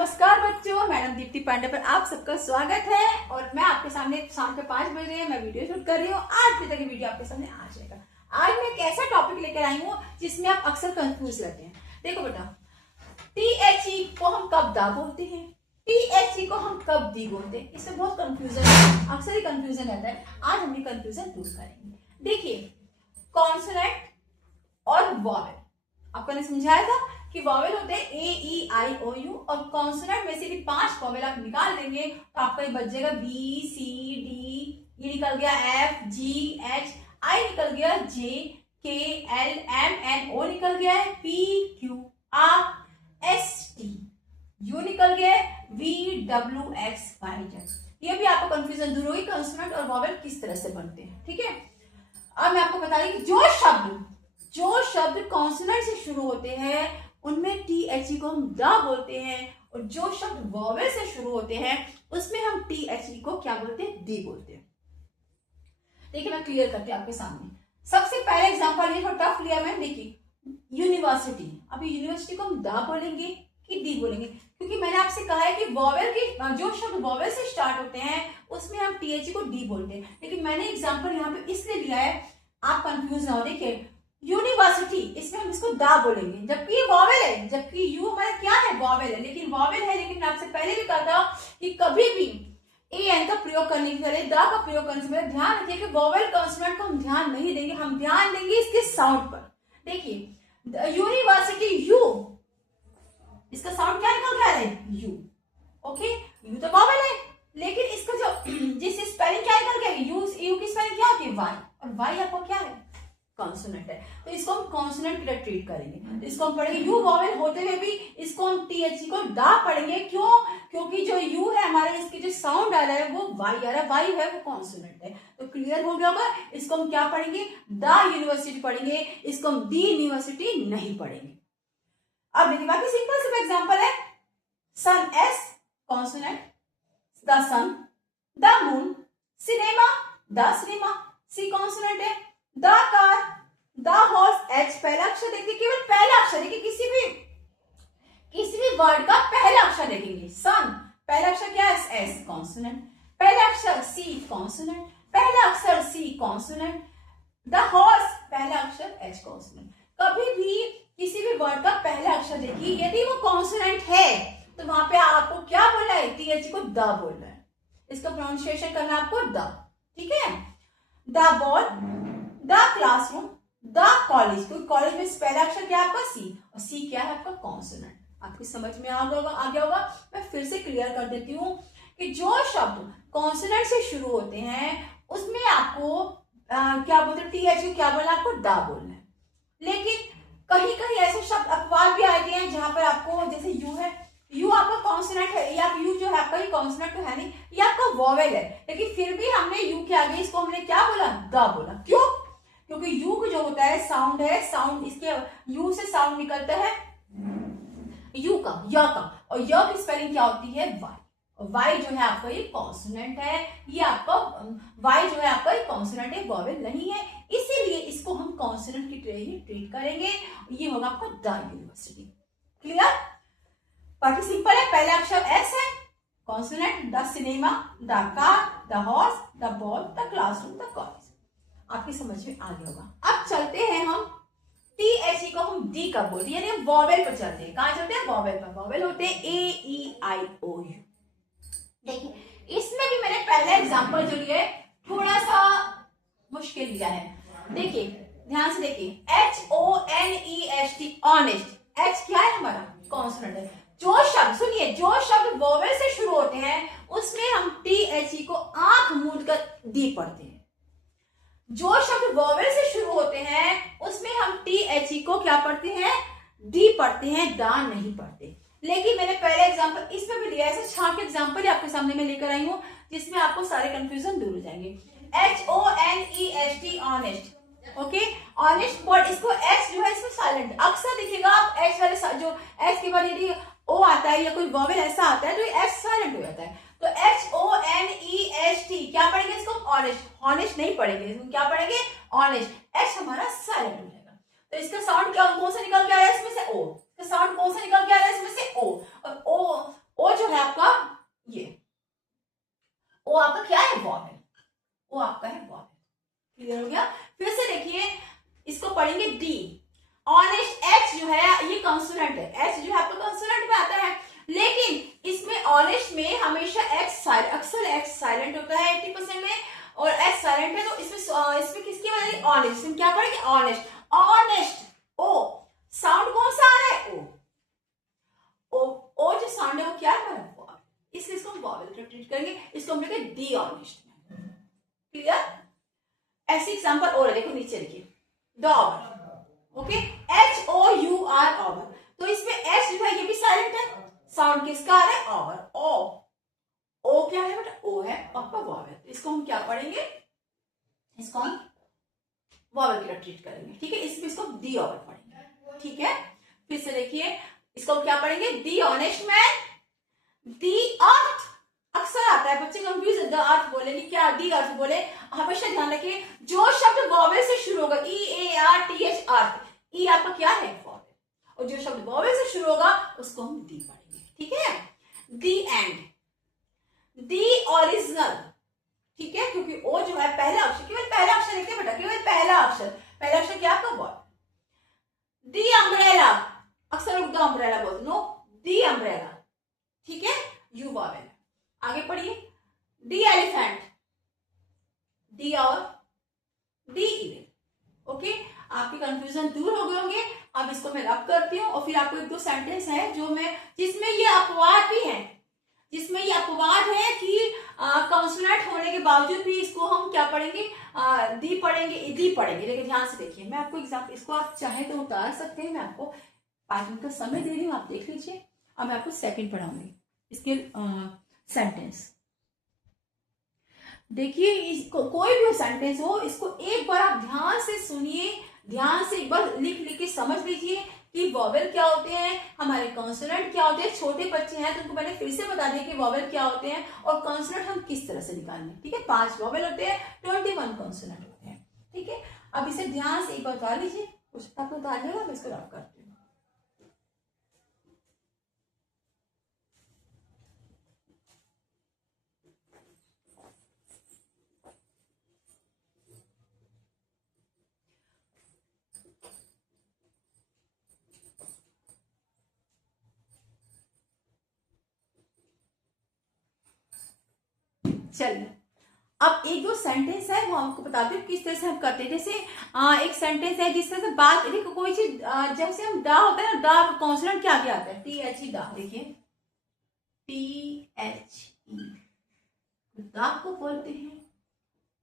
नमस्कार बच्चों, मैडम दीप्ति पांडे पर आप सबका स्वागत है। और मैं आपके सामने शाम के 5 बजे मैं वीडियो शूट कर रही हूँ। 8 बजे तक वीडियो आपके सामने आ जाएगा। आज मैं एक ऐसा टॉपिक लेकर आई हूँ जिसमें आप अक्सर कंफ्यूज रहते हैं। देखो बेटा, THE को हम कब दा बोलते हैं, THE को हम कब दी बोलते हैं, इससे बहुत कंफ्यूजन है, अक्सर ही कंफ्यूजन रहता है। आज हम ये कंफ्यूजन दूर करेंगे। देखिए, कॉन्सोनेंट और वॉवेल आपको ने समझाया था कि वॉवेल होते हैं AEIOU और कॉन्सोनेंट में से भी 5 वॉवेल आप निकाल देंगे तो आपका ये बच जाएगा BCD, ये निकल गया FGH, I निकल गया JKLMNO निकल गया है PQRST, U निकल गया है VWXYZ। ये भी आपको कंफ्यूजन दूर होगी कॉन्सोनेंट और वॉवेल किस तरह से बनते हैं। ठीक है, अब मैं आपको बता रही हूँ जो शब्द कॉन्सोनेंट से शुरू होते हैं उनमें THE को हम दा बोलते हैं, और जो शब्द वॉवेल से शुरू होते हैं उसमें हम THE को क्या बोलते हैं, दी बोलते हैं। देखिए, मैं क्लियर करती हूँ आपके सामने। सबसे पहला एग्जांपल ये थोड़ा टफ लिया मैं। देखिए, यूनिवर्सिटी, अभी यूनिवर्सिटी को हम दा बोलेंगे कि दी बोलेंगे, क्योंकि मैंने आपसे कहा है कि वॉवेल की जो शब्द वॉवेल से स्टार्ट होते हैं उसमें हम THE को डी बोलते हैं। लेकिन मैंने एग्जाम्पल यहाँ पे इसलिए लिया है आप कंफ्यूज ना हो। देखिए, यूनिवर्सिटी, इसमें हम इसको दा बोलेंगे जबकि ये वॉवेल है, जबकि यू हमारा क्या है, वॉवेल है, लेकिन वॉवेल है। लेकिन आपसे पहले भी कहा था कि कभी भी AN का प्रयोग करने के पहले दा का प्रयोग करने से पहले ध्यान रखिए कि वॉवेल कॉन्सोनेंट को हम ध्यान नहीं देंगे, हम ध्यान देंगे इसके साउंड पर। देखिए, यूनिवर्सिटी यू, इसका साउंड क्या निकल रहा है, यू। ओके, यू तो वॉवेल है, लेकिन इसका जो जिस स्पेलिंग क्या निकल गया, यू की स्पेलिंग क्या होती है, वाई, और वाई आपको क्या है, कॉन्सोनेंट है। तो इसको हम कॉन्सोनेंट की तरह ट्रीट करेंगे। तो इसको हम पढ़ेंगे यू वॉवेल होते हुए भी इसको हम THE को दा पढ़ेंगे। क्यों? क्योंकि जो यू है हमारे, इसकी जो साउंड आ रहा है वो वाई आ रहा है, वाई है वो कॉन्सोनेंट है। तो क्लियर हो गया होगा। इसको हम क्या पढ़ेंगे, दा यूनिवर्सिटी पढ़ेंगे, इसको हम दी यूनिवर्सिटी नहीं पढ़ेंगे। अब मेरी बात सिंपल सा एग्जांपल है, sun S consonant, the sun, the moon, cinema, the cinema, C consonant है, the car, the horse, H पहला अक्षर देखिए, केवल पहला अक्षर देखिए, किसी भी वर्ड का पहला अक्षर देखेंगे। सन पहला अक्षर क्या है, S कॉन्सोनेंट, पहला अक्षर C कॉन्सोनेंट, पहला अक्षर C कॉन्सोनेंट, द हॉर्स पहला अक्षर H कॉन्सोनेंट। कभी भी किसी भी वर्ड का पहला अक्षर देखिए, यदि वो कॉन्सोनेंट है तो वहां पे आपको क्या बोलना है, THE को द बोलना है, इसका प्रोनाउंसिएशन करना है आपको द। ठीक है, the ball, the classroom, the college, क्योंकि कॉलेज में पहला अक्षर क्या है आपका C, और C क्या है आपका कॉन्सोनेंट। आपकी समझ में आ गया होगा। मैं फिर से क्लियर कर देती हूँ कि जो शब्द कॉन्सोनेंट से शुरू होते हैं उसमें आपको क्या बोलते हैं, THE क्या बोलना है, आपको दा बोलना है। लेकिन कहीं कहीं ऐसे शब्द अपवाद भी आते हैं जहां पर आपको, जैसे यू है, यू आपका कॉन्सोनेंट है, या यू जो है आपका ये कॉन्सोनेंट तो है नहीं, ये आपका वॉवेल है, लेकिन फिर भी हमने यू के आगे इसको हमने क्या बोला, दा बोला। क्यों? क्योंकि यू को जो होता है साउंड है, साउंड इसके यू से साउंड निकलता है यू का, य का, और य की स्पेलिंग क्या होती है, वाई, और वाई जो है आपका ये कॉन्सोनेंट है, ये आपका वाई जो है आपका ये कॉन्सोनेंट है, वॉवेल नहीं है, इसीलिए इसको हम कॉन्सोनेंट की ट्रीट करेंगे। ये होगा आपका द यूनिवर्सिटी। क्लियर? बाकी सिंपल है, पहला अक्षर S है consonant, the cinema, the car, the horse, the ball, the classroom, the college. आपकी समझ में आ गया होगा। अब चलते हैं हम THE को हम डी कब बोलते हैं, यानी वॉवेल पर चलते हैं। कहां चलते हैं, वॉवेल पर। वॉवेल होते हैं AEIOU। देखिए, इसमें भी मैंने पहला एग्जांपल जो लिया है थोड़ा सा मुश्किल लिया है। देखिए, ध्यान से देखिए, HONEST, ऑनेस्ट, H क्या है हमारा, कॉन्सोनेंट है। जो शब्द, सुनिए, जो शब्द वॉवेल से शुरू होते हैं उसमें हम THE को आंख मूंद कर दी पढ़ते हैं। जो शब्द वॉवेल से शुरू होते हैं उसमें हम THE को क्या पढ़ते हैं, डी पढ़ते हैं, दा नहीं पढ़ते। लेकिन मैंने पहले एग्जांपल इसमें भी लिया है, ऐसे छांट के एग्जांपल आपके सामने मैं लेकर आई हूं जिसमें आपको सारे कंफ्यूजन दूर हो जाएंगे। HONEST, honest. Okay, honest word, इसको H जो है इसमें साइलेंट, अक्सर दिखेगा आप H वाले जो H के बाद यदि O आता है या कोई वॉवेल ऐसा आता है तो H साइलेंट हो जाता है। तो HONEST क्या पढ़ेंगे इसको, ऑनेस्ट, हॉनेस्ट नहीं पढ़ेंगे, इसको क्या पढ़ेंगे, ऑनेस्ट। H हमारा साइलेंट हो जाएगा। तो इसका साउंड क्या, कौन सा निकल के आ रहा है इसमें से, O। इसका साउंड कौन सा निकल के आ रहा है इसमें से, O, और साउंड है वो क्या है हमारा वॉवल, इसलिए इसको हम वॉवल के ट्रीट करेंगे, इसको हम लिखेंगे डी ऑर्निश्ड मैन। क्लियर? ऐसी एग्जांपल और है, देखो नीचे लिखिए dower, okay, H O U R over, तो इसमें एच जो है ये भी साइलेंट है, साउंड किसका आ रहा है ओवर, ओ क्या है बेटा, ओ है आपका वॉवल, इसको हम क्या पढ़ेंगे, इसको हम वॉवल की ट्रीट करेंगे, ठीक है, इसको डी ओवर पढ़ेंगे, ठीक है। फिर से देखिए इसको क्या पढ़ेंगे, दी ऑनेस्ट मैन, दी अर्थ, अक्सर आता है बच्चे कंफ्यूज, द अर्थ बोलेंगे क्या, दी अर्थ बोले, हमेशा ध्यान रखिए जो शब्द वॉवेल से शुरू होगा, E A R T H earth, E आपका क्या है वॉवेल, और जो शब्द वॉवेल से शुरू होगा उसको हम दी पढ़ेंगे, ठीक है। दी एंड, दी ओरिजिनल, ठीक है, क्योंकि ओ जो है पहला अक्षर, केवल पहला अक्षर लिखते हैं बेटा, केवल पहला अक्षर क्या आपका वर्ड। दी अम्ब्रेला, अक्सर लोग द अम्ब्रेला बोलते, नो दी अम्ब्रेला, ठीक है, यू वॉवेल। आगे पढ़िए, दी एलिफेंट, दी और दी इवेल, ओके, आपकी कंफ्यूजन दूर हो गए होंगे। अब इसको मैं रब करती हूँ और फिर आपको एक दो सेंटेंस है जो मैं, जिसमें ये अपवाद भी है, जिसमें ये अपवाद है कि कॉन्सोनेंट होने के बावजूद भी इसको हम क्या पढ़ेंगे, दी पढ़ेंगे, दी पढ़ेंगे, लेकिन ध्यान से देखिए, मैं आपको एग्जाम्पल, इसको आप चाहे तो उतार सकते हैं, मैं आपको 5 मिनट का समय दे रही हूँ, आप देख लीजिए। अब मैं आपको सेकंड पढ़ाऊंगी इसके सेंटेंस। देखिए इसको, कोई भी सेंटेंस हो, इसको एक बार आप ध्यान से सुनिए, ध्यान से एक बार लिख के समझ लीजिए कि वॉवेल क्या होते हैं, हमारे कॉन्सोनेंट क्या होते हैं। छोटे बच्चे हैं तो उनको मैंने फिर से बता दिया कि वॉवेल क्या होते हैं और कॉन्सोनेंट हम किस तरह से निकालेंगे, ठीक है। 5 वॉवेल होते हैं, 21 कॉन्सोनेंट होते हैं, ठीक है। अब इसे ध्यान से एक बार उतार लीजिए, कुछ आपको उतार लेगा, मैं इसको रब करती हूँ। चलिए अब एक दो सेंटेंस है वो आपको बताती हूँ किस तरह से हम करते हैं। जैसे एक सेंटेंस है जिस तरह से बात, देखो कोई चीज जैसे हम डा होता है ना, डा का कॉन्सोनेंट क्या क्या आता है, टी एच ई, डा, देखिए टी एच ई, डा को बोलते हैं,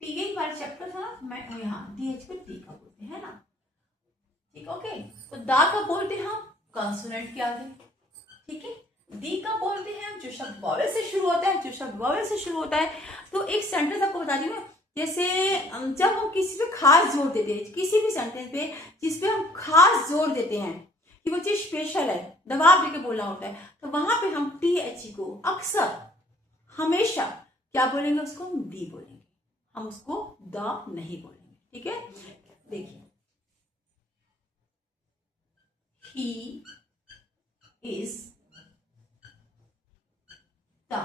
टी एच वाला चैप्टर था, मैं यहाँ टी एच को टी का बोलते हैं ना, ठीक, ओके। तो दा का बोलते हैं हम कॉन्सोनेंट के आगे, ठीक है। दी का बोलते हैं जो शब्द वॉवेल से शुरू होता है, जो शब्द वॉवेल से शुरू होता है। तो एक सेंटेंस आपको बता दी मैं, जैसे जब हम किसी पे खास जोर देते हैं, किसी भी सेंटेंस पे जिसपे हम खास जोर देते हैं कि वो चीज स्पेशल है, दबाव देके बोलना होता है, तो वहां पे हम टी एच ई को अक्सर हमेशा क्या बोलेंगे, उसको हम दी बोलेंगे, हम उसको द नहीं बोलेंगे, ठीक है। देखिए he is the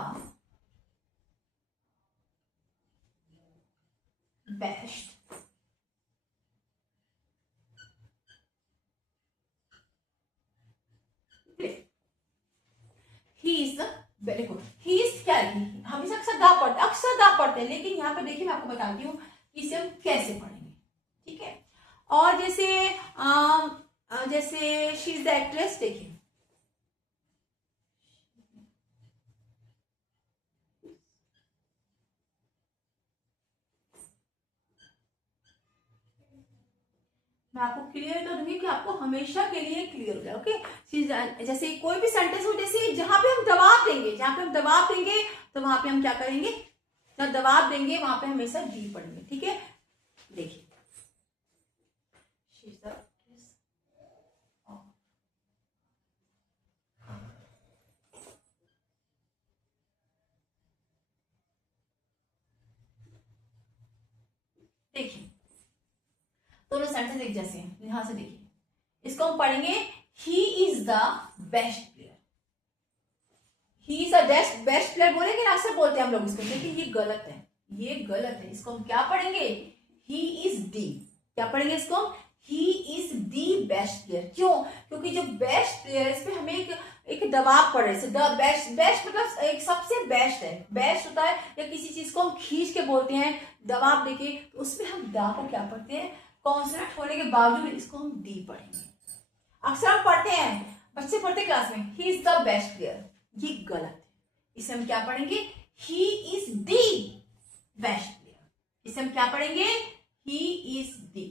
best player. He is the very good. He is क्या है, हमेशा अक्सर दा पढ़ते हैं, लेकिन यहाँ पे देखिए मैं आपको बताती हूँ कि इसे हम कैसे पढ़ेंगे, ठीक है। और जैसे शी इज द एक्ट्रेस, देखिए मैं आपको क्लियर कर दूंगी कि आपको हमेशा के लिए क्लियर हो जाए, ओके। जैसे कोई भी सेंटेंस हो, जैसे जहां पे हम दबाव देंगे, तो वहां पे हम क्या करेंगे, जब दबाव देंगे वहां पे हमेशा डी पढ़ेंगे, ठीक है। देखिए देखिए दोनों सेंटेंस एक जैसे हैं, यहां से देखिए, इसको हम पढ़ेंगे he is the best player, he is the best player बोलेंगे ना, अक्सर बोलते हैं हम लोग इसको, लेकिन ये गलत है, ये गलत है। इसको हम क्या पढ़ेंगे, ही इज दी, क्या पढ़ेंगे इसको, he is the best player. क्यों, क्योंकि जो बेस्ट प्लेयर इस पे हमें एक दबाव पड़ रहा है, द बेस्ट, बेस्ट मतलब एक सबसे बेस्ट है, बेस्ट होता है, या किसी चीज को हम खींच के बोलते हैं दबाव देके, तो उसमें हम दा को क्या पढ़ते हैं, कॉन्सोनेंट होने के बावजूद इसको हम डी पढ़ेंगे। अक्सर हम पढ़ते हैं, बच्चे पढ़ते क्लास में, he is the best player, ये गलत है। इसे हम क्या पढ़ेंगे, he is the best player. इसे हम क्या पढ़ेंगे, ही इज दी,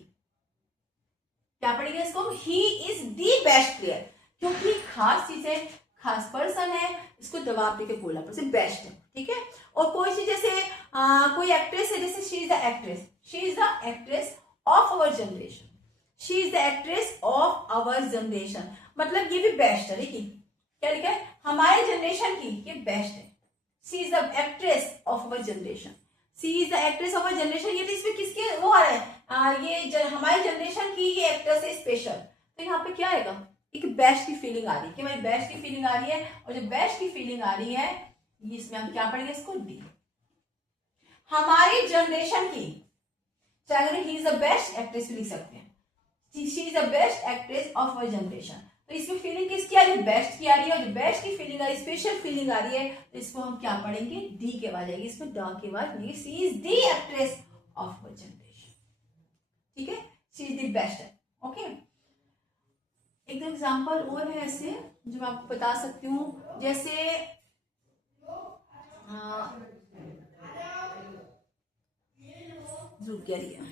क्या पढ़ेंगे इसको, he is the best player, क्योंकि खास चीज है, खास पर्सन है, इसको जवाब देके बोलना पड़े बेस्ट है, ठीक है। और कोई चीज जैसे कोई एक्ट्रेस है, जैसे she is the actress, she is the actress of our generation, she is the actress of our generation, मतलब ये भी बेस्ट है। देखिए क्या लिखा है, हमारे जनरेशन की ये बेस्ट है, she is the actress of our generation, she is the actress of our generation, ये तो इसमें किसके वो आ रहा है, ये हमारी जनरेशन की ये एक्ट्रेस है स्पेशल, तो यहाँ पे क्या आएगा, एक बेस्ट की फीलिंग आ रही है कि मेरी बेस्ट की फीलिंग आ रही है, और जो बेस्ट की फीलिंग आ रही है इसमें हम क्या पढ़ेंगे, इसको डी, हमारी जनरेशन की, चाहे अगर he is the best actress लिख सकते हैं, she is the best actress of our generation, तो इसमें फीलिंग किसकी आ रही है, बेस्ट की आ रही है, और जो बेस्ट की फीलिंग आ रही है, स्पेशल फीलिंग आ रही है, तो इसको हम क्या पढ़ेंगे, डी के बाद जाएगी, इसमें ड के बाद नहीं, she is the actress of our generation, ठीक है, she is the best, okay. एक एग्जाम्पल और है ऐसे जो मैं आपको बता सकती हूँ, जैसे रुक गया,